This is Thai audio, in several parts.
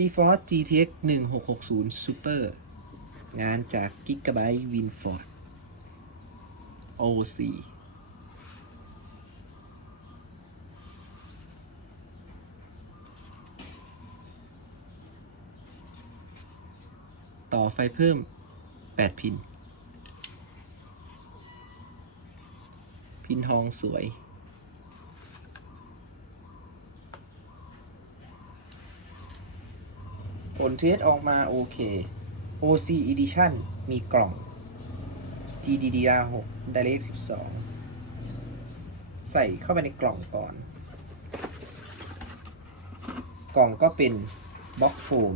GeForce GTX 1660 Super งานจาก Gigabyte Winford OC ต่อไฟเพิ่ม 8 พิน พินทองสวย ผลเทสออกมาโอเค OC Edition มีกล่อง GDDR6 Direct 12 ใส่เข้าไปในกล่องก่อน กล่องก็เป็นบล็อกโฟม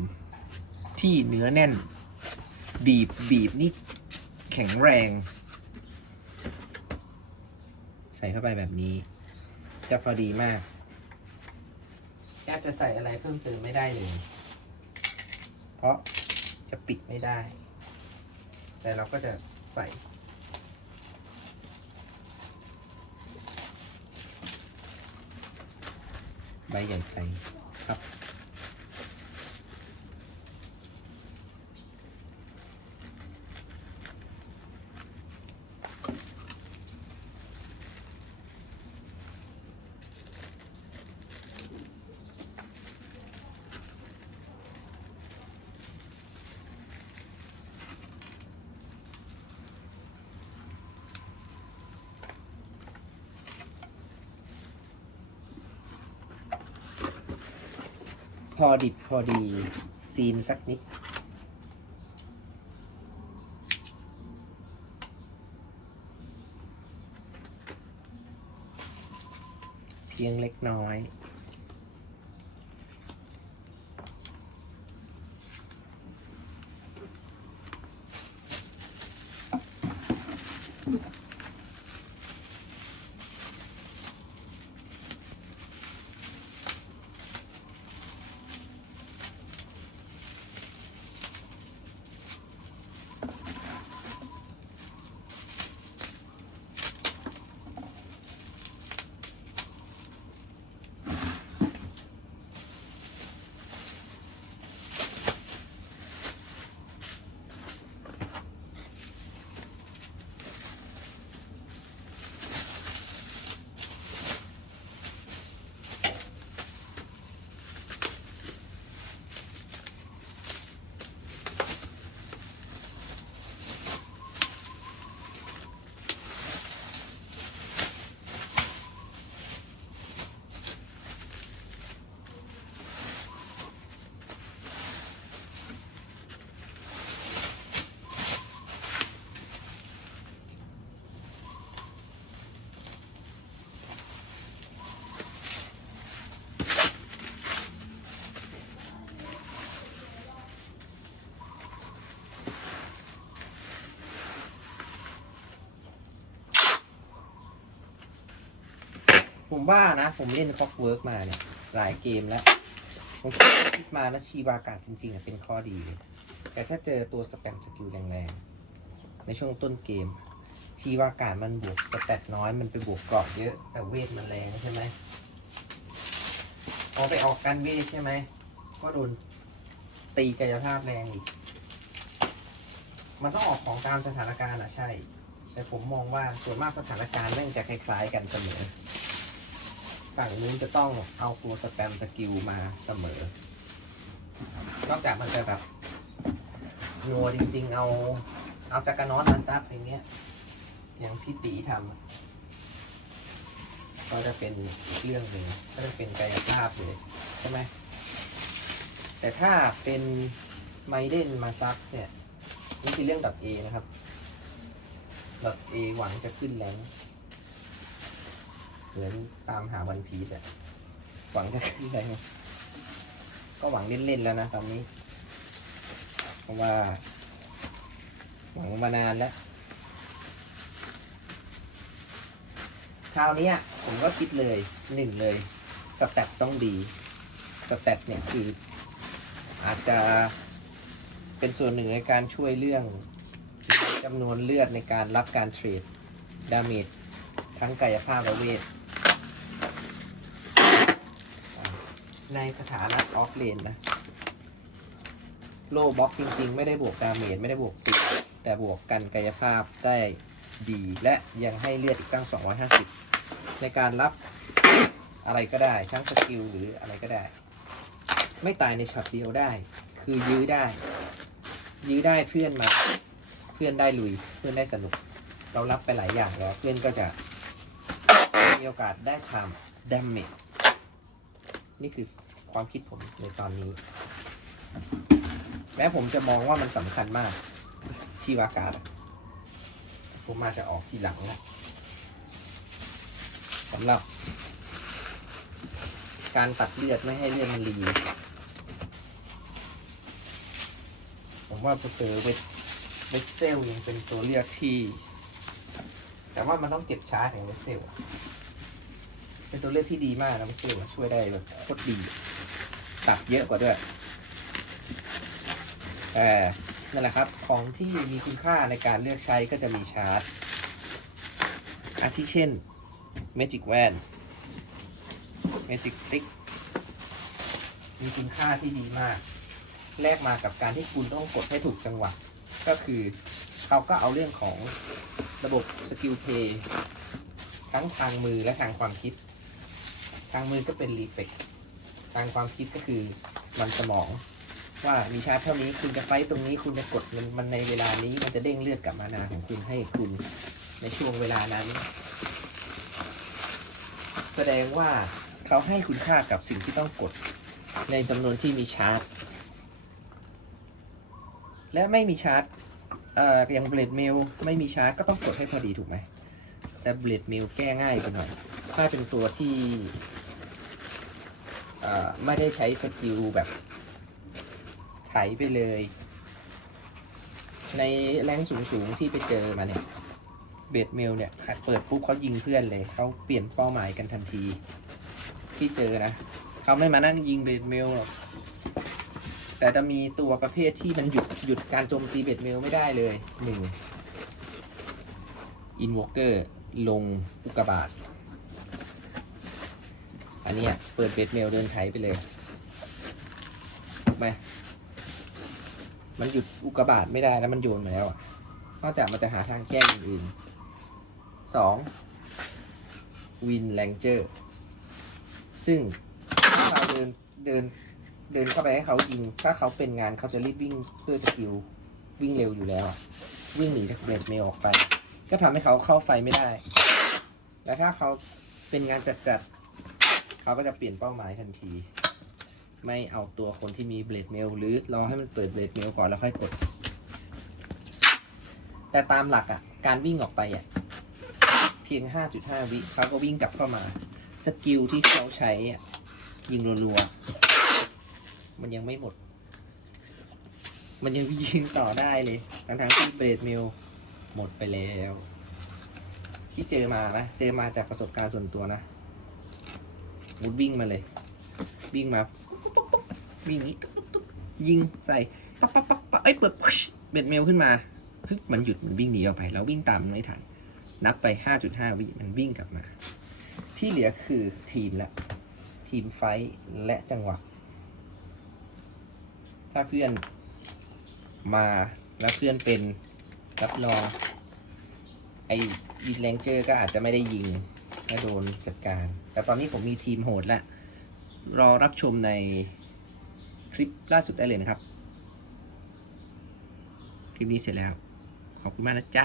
ที่เนื้อแน่น บีบบีบนี่แข็งแรง ใส่เข้าไปแบบนี้ จะพอดีมากแอบจะใส่อะไรเพิ่มเติมไม่ได้เลย เพราะจะปิดไม่ได้ แต่เราก็จะใส่ใบใหญ่ไปครับ อดิบพอดี ซีนสักนิด เพียงเล็กน้อย ผมว่านะ ผมเล่นฟ็อกเวิร์กมาเนี่ย หลายเกมแล้ว ผมคิดมาแล้วชีวากาศจริงๆเป็นข้อดีเลยแต่ถ้าเจอตัวสแปมสกิลแรงๆ ในช่วงต้นเกม ชีวากาศมันบวกสแตทน้อยมันไปบวกกรอบเยอะ แต่เวทมันแรงใช่ไหมพอไปออกการเวทใช่ไหม ก็โดนตีกายภาพแรงอีก มันต้องออกของตามสถานการณ์อะใช่ แต่ผมมองว่าส่วนมากสถานการณ์แม่งจะคล้ายๆกันเสมอ ฝั่งนู้นจะต้องเอาตัวสแปมสกิลมาเสมอ นอกจากมันจะแบบนัวจริงๆ เอา เอาจักรนอตมาซับอย่างเงี้ย อย่างพี่ตีทำก็จะเป็นเรื่องหนึ่งก็จะเป็นกายภาพเลยใช่ไหม แต่ถ้าเป็นไมเดนมาซับเนี่ย นี่คือเรื่องดอทเอนะครับดอทเอหวังจะขึ้นแรง เหมือนตามหาวันพีซอะหวังจะขึ้นแรงก็หวังเล่นๆแล้วนะตอนนี้ เพราะว่า หวังมานานแล้วคราวนี้ผมก็คิดเลยหนึ่งเลยสแตทต้องดีสแตทเนี่ยคือ อาจจะเป็นส่วนหนึ่งในการช่วยเรื่องจำนวนเลือดในการรับการเทรดดาเมจทั้งกายภาพและเวท ในสถานะออฟเลนนะ โลบล็อกจริง ๆ ไม่ได้บวกดาเมจไม่ได้บวกตีแต่บวกกันกายภาพได้ดีและยังให้เลือดอีกตั้ง 250 ในการรับอะไรก็ได้ทั้งสกิลหรืออะไรก็ได้ ไม่ตายในช็อตเดียวได้ คือยื้อได้ ยื้อได้เพื่อนมา เพื่อนได้ลุยเพื่อนได้สนุก เรารับไปหลายอย่างแล้วเพื่อนก็จะมีโอกาสได้ทำดาเมจ นี่คือความคิดผมในตอนนี้ แม้ผมจะมองว่ามันสำคัญมาก ชีวากาศผมมาจะออกทีหลังนะสำหรับ การตัดเลือดไม่ให้เลือดมันรีผมว่าเจอเวทเวทเซลยังเป็นตัวเลือกที่ แต่ว่ามันต้องเก็บช้าอย่างเวทเซลอะ เป็นตัวเลือกที่ดีมากนะเวทเซลช่วยได้แบบโคตรดีตัดเยอะกว่าด้วยแต่นั่นแหละครับของที่มีคุณค่าในการเลือกใช้ก็จะมีชาร์จอาทิเช่น Magic Wand Magic Stick มีคุณค่าที่ดีมาก แลกมากับการที่คุณต้องกดให้ถูกจังหวะ ก็คือเขาก็เอาเรื่องของระบบสกิลเพย์ทั้งทางมือและทางความคิด ทางมือก็เป็นรีเฟกทางความคิดก็คือมันสมอง ว่ามีชาร์จเท่านี้คุณจะไฟตรงนี้คุณจะกดมันมันในเวลานี้มันจะเด้งเลือดกลับมานาของคุณให้คุณในช่วงเวลานั้น แสดงว่าเขาให้คุณค่ากับสิ่งที่ต้องกด ในจำนวนที่มีชาร์จ และไม่มีชาร์จเอ่ออย่างเบลดเมลไม่มีชาร์จก็ต้องกดให้พอดีถูกไหมแต่เบลดเมลแก้ง่ายไปหน่อยถ้าเป็นตัวที่ ไม่ได้ใช้สกิลแบบไถไปเลย ในแรงสูงๆที่ไปเจอมาเนี่ยเบดเมลเนี่ยขัดเปิดปุ๊บเขายิงเพื่อนเลยเขาเปลี่ยนเป้าหมายกันทันทีที่เจอนะเขาไม่มานั่งยิงเบดเมลหรอกแต่จะมีตัวประเภทที่มันหยุดหยุดการโจมตีเบดเมลไม่ได้เลยหนึ่งอินวอเกอร์ลงอุกกาบาต อันนี้เปิดเบดเมลเดินไถไปเลยไหมมันหยุดอุกกาบาตไม่ได้แล้วมันโยนมาแล้วนอกจากมันจะหาทางแก้อื่นสองวินแรงเจอร์ซึ่งถ้าเราเดินเดินเดินเข้าไปให้เขายิง ถ้าเขาเป็นงานเขาจะรีบวิ่งด้วยสกิลวิ่งเร็วอยู่แล้ว วิ่งหนีจากเบรดเมลออกไป ก็ทำให้เขาเข้าไฟไม่ได้ และถ้าเขาเป็นงานจัดๆ เขาก็จะเปลี่ยนเป้าหมายทันที ไม่เอาตัวคนที่มีเบลดเมลหรือรอให้มันเปิดเบลดเมลก่อนแล้วค่อยกด แต่ตามหลักอะ การวิ่งออกไปอะ เพียง 5.5 วิเขาก็วิ่งกลับเข้ามา สกิลที่เขาใช้อะยิงรัวๆ มันยังไม่หมด มันยังยิงต่อได้เลย ทั้งๆที่เบลดเมลหมดไปแล้ว ที่เจอมานะ เจอมาจากประสบการณ์ส่วนตัวนะ มุดวิ่งมาเลย วิ่งมาวิ่งนี้ยิงใส่ปั๊บปั๊บปั๊บปั๊บเอ้ยเปิดเบ็ดเมลขึ้นมาฮึบมันหยุดมันวิ่งหนีออกไปแล้ววิ่งตามมันไม่ทันนับไป 5.5 วิมันวิ่งกลับมา ที่เหลือคือทีมละ ทีมไฟท์และจังหวะ ถ้าเพื่อนมาแล้วเพื่อนเป็นรับรองไอ้วินแรงเจอร์ก็อาจจะไม่ได้ยิง และโดนจัดการ แต่ตอนนี้ผมมีทีมโหดแล้วรอรับชมในคลิปล่าสุดได้เลยนะครับ คลิปนี้เสร็จแล้ว ขอบคุณมากนะจ๊ะ